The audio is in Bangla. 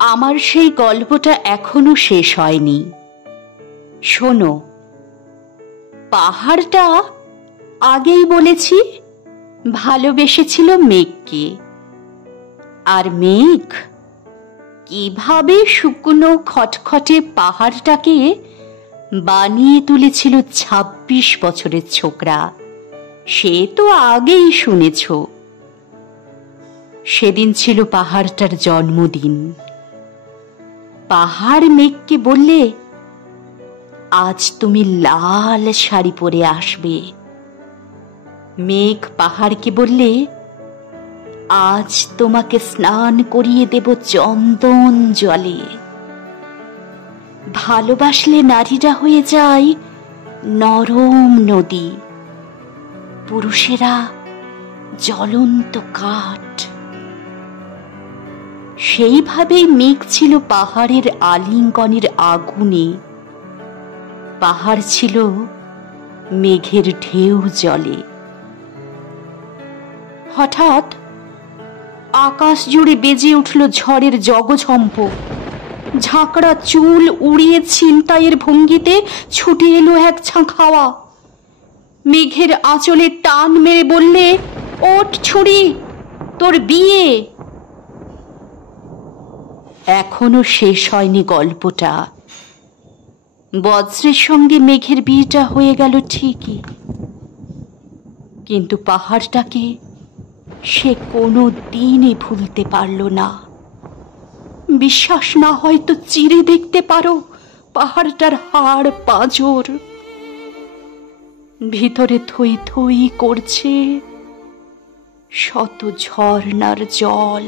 আমার সেই গল্পটা এখনো শেষ হয়নি। শোনো, পাহাড়টা আগেই বলেছি ভালোবেসেছিল মেঘকে, আর মেঘ কিভাবে শুকনো খটখটে পাহাড়টাকে বানিয়ে তুলেছিল ২৬ বছরের ছোকরা, সে তো আগেই শুনেছ। সেদিন ছিল পাহাড়টার জন্মদিন। পাহাড় মেঘকে বললে, আজ তুমি লাল শাড়ি পরে আসবে। মেঘ পাহাড়কে বললে, আজ তোমাকে স্নান করিয়ে দেব চন্দন জলে। ভালোবাসলে নারীরা হয়ে যায় নরম নদী, পুরুষেরা জ্বলন্ত কাঠ। সেইভাবেই মেঘ ছিল পাহাড়ের আলিঙ্গনের আগুনে, পাহাড় ছিল মেঘের ঢেউ জলে। হঠাৎ আকাশ জুড়ে বেজে উঠল ঝড়ের জগঝম্প। ঝাঁকড়া চুল উড়িয়ে ছিনতাইয়ের ভঙ্গিতে ছুটে এলো এক ঝাঁক হাওয়া। মেঘের আঁচলে টান মেরে বললে, ওঠ ছুরি, তোর বিয়ে। এখনো শেষ হয়নি গল্পটা। বজ্রের সঙ্গে মেঘের বিয়েটা হয়ে গেল ঠিকই, কিন্তু পাহাড়টাকে সে কোনো দিনই ভুলতে পারল না। বিশ্বাস না হয় তো চিরে দেখতে পারো পাহাড়টার হাড় পাঁজর। ভিতরে থই থই করছে শত ঝর্ণার জল।